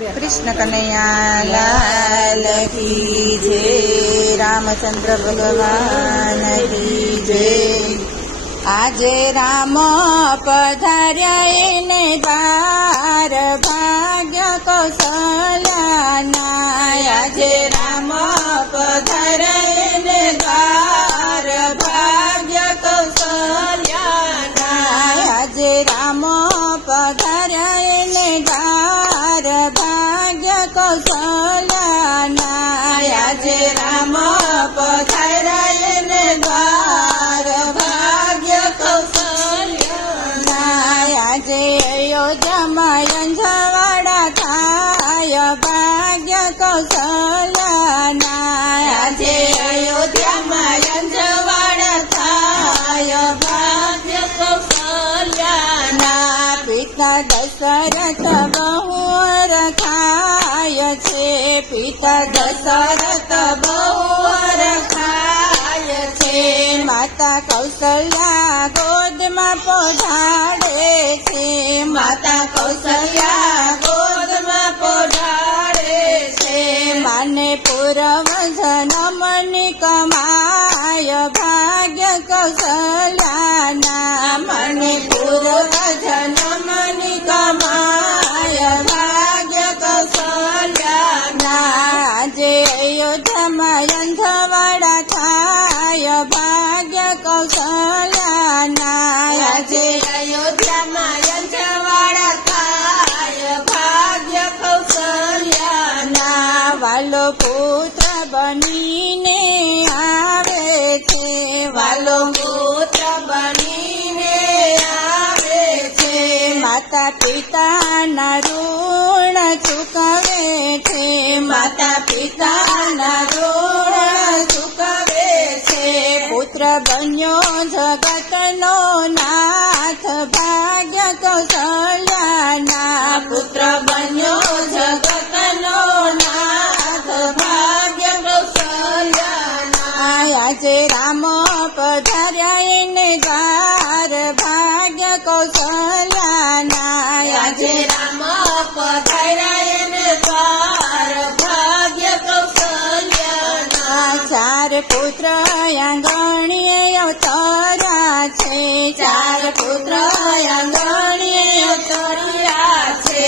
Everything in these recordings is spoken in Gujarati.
कृष्ण कन्हैया लाल की जय। रामचंद्र भगवान की जय। आजे राम पधार्या एने द्वार भाग्य कौशल्याना। आजे राम पधार्या एने द्वार भाग्य कौशल्याना। आजे राम पधार्या एने द्वार भाग्य कौशल्याना। आजे राम पधार्या एने द्वार भाग्य कौशल्याना। आजे अयोध्याમાં અંજવાડા થાય ભાગ્ય કૌશल्याना। આજે અયોધ્યામાં અંજવાડા થાય ભાગ્ય કૌશल्याना। પિતા દશરથ બહુ રખાય છે। પિતા દશરથ બહુ રખાય છે। માતા કૌશલ્યા ગોદમાં પોઢાડે છે। માતા કૌશલ્યા ગોદમાં પોઢાડે છે। માને પૂર્વ જન્મની કમાય ભાગ્ય કૌશલ્યાના। મને પૂર્વ જન્મની કમાય ભાગ્ય કૌશલ્યાના। આજે અયોધ્યામાં અંજવાડા થાય ભાગ્ય કૌશલ્યાના। આજે અયોધ્યામાં અંજવાડા થાય ભાગ્ય કૌશલ્યાના। વાલો પુત્ર બનીને આવે છે। વાલો પુત્ર બનીને આવે છે। માતા પિતાના ઋણ ચૂકવે છે। માતા પિતાના ઋણ ચૂકવે છે। પુત્ર બન્યો જગતનો નાથ ભાગ્ય કૌશલ્યાના। પુત્ર બન્યો જગતનો નાથ ભાગ્ય કૌશલ્યાના। આજે રામ પધાર્યા એને દ્વાર ભાગ્ય કૌશલ્યાના। આજે રામ પધાર્યા એને દ્વાર ભાગ્ય કૌશલ્યાના। ચાર પુત્ર આંગણીએ અવતર્યા છે। ચાર પુત્ર આંગણીએ અવતર્યા છે।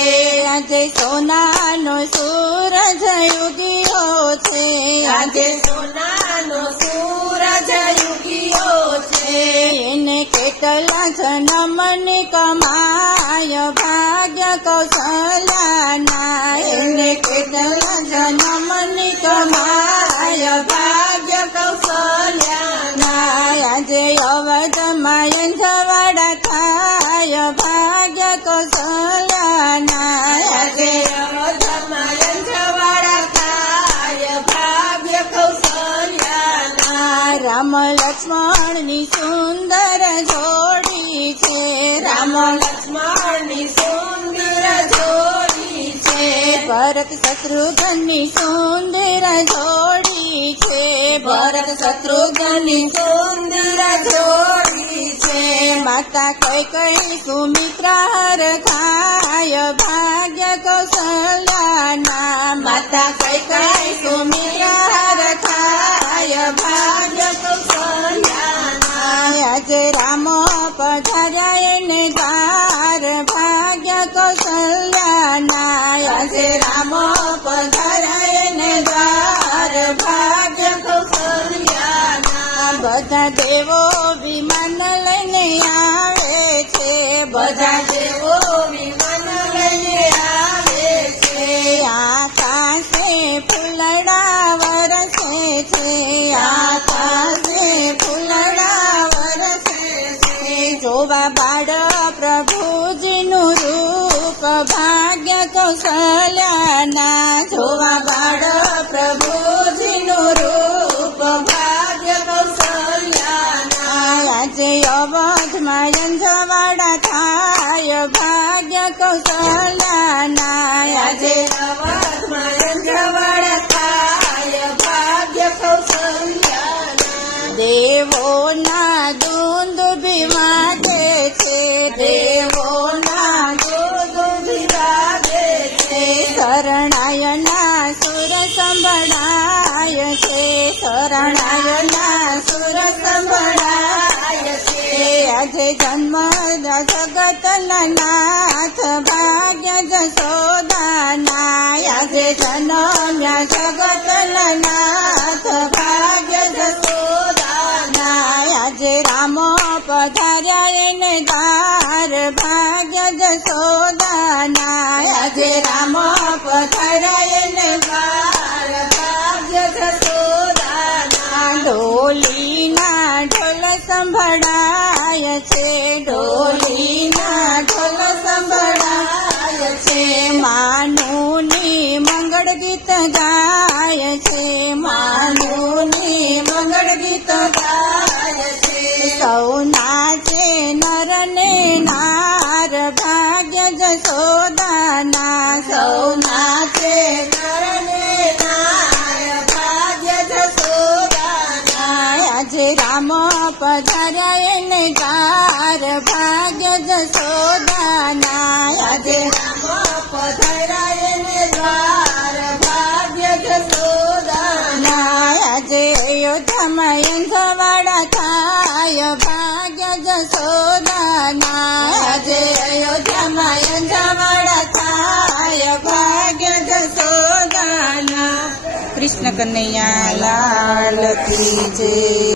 આજે સોનાનો સૂરજ ઉગ્યો છે। આજે સોનાનો સૂરજ ઉગ્યો છે। એને કેટલા જન્મની કમાય ભાગ્ય કૌશલ્યાના। એને કેટલા જન્મની કમાય ભાગ્ય કૌશલ્યાના। આજે અવધમાં અંજવાડા થાય ભાગ્ય કૌશલ્યાના। આજે અવધમાં અંજવાડા થાય ભાગ્ય કૌશલ્યાના। રામ લક્ષ્મણની સુંદર જોડી છે। રામ લક્ષ્મણની સુંદર જોડી છે। ભરત શત્રુઘ્નની સુંદર જોડી છે। ભરત શત્રુઘ્નની સુંદર જોડી છે। માતા કૈકેયી સુમિત્રા રખાય ભાગ્ય કૌશલ્યાના। માતા કૈકેયી સુમિત્રા રખાય ભાગ્ય કૌશલ્યાના। આજે રામ પધાર્યા એને દ્વાર ભાગ્ય કૌશલ્યાના। આજે રામ પધાર્યા એને દ્વાર ભાગ્ય કૌશલ્યાના। બધા દેવો વિમાન લઈને આવે છે। બધા દેવો વિમાન લઈને આવે છે। આકાશે ફૂલડા વરસે છે। આકાશે ફૂલડા વરસે છે। જોવા બાળ પ્રભુજીનું રૂપ ભાગ્ય કૌશલ્યાના। જોવા બાળ પ્રભુજીનું રૂપ ભાગ્ય કૌશલ્યાના। આજે અવધમાં અંજવાડા થાય ભાગ્ય કૌશલ્યાના। આજે અવધમાં અંજવાડા થાય ભાગ્ય કૌશલ્યાના। દેવોના દુંદુભી વાગે છે। દેવોના દુંદુભી વાગે છે। શરણાયના સુર સંભળાય છે, શરણાયના સુર સંભળાય છે. આજે જન્મ જગતના નાથ ભાગ્ય જશોદાના, આજે જન્મ્યા જગતના નાથ ભાગ્ય જશોદાના. આજે રામ પધાર્યા એને દ્વાર ભાગ્ય જશોદાના, આજે રામ પધાર્યા એને દ્વાર ભાગ્ય જશોદાના. ઢોલીના ઢોલ સંભળાય છે, ઢોલીના ઢોલ સંભળાય છે. માનુની મંગળ ગીત ગાય છે, માનુની મંગળ ગીત ગાય છે. સૌ નાચે નર ને નાર ભાગ્ય જશોદાના, સૌ નાચે નર ને નાર ભાગ્ય જશોદાના. આજે રામ પધાર્યા એને દ્વાર ભાગ્ય જશોદાના, આજે રામ પધાર્યા એને દ્વાર ભાગ્ય જશોદાના. આજે અયોધ્યામાં અંજવાડા થાય ભાગ્ય જશોદાના, આજે અયોધ્યામાં અંજવાડા થાય ભાગ્ય જશોદાના. કૃષ્ણ કનૈયા લાલ કી જય.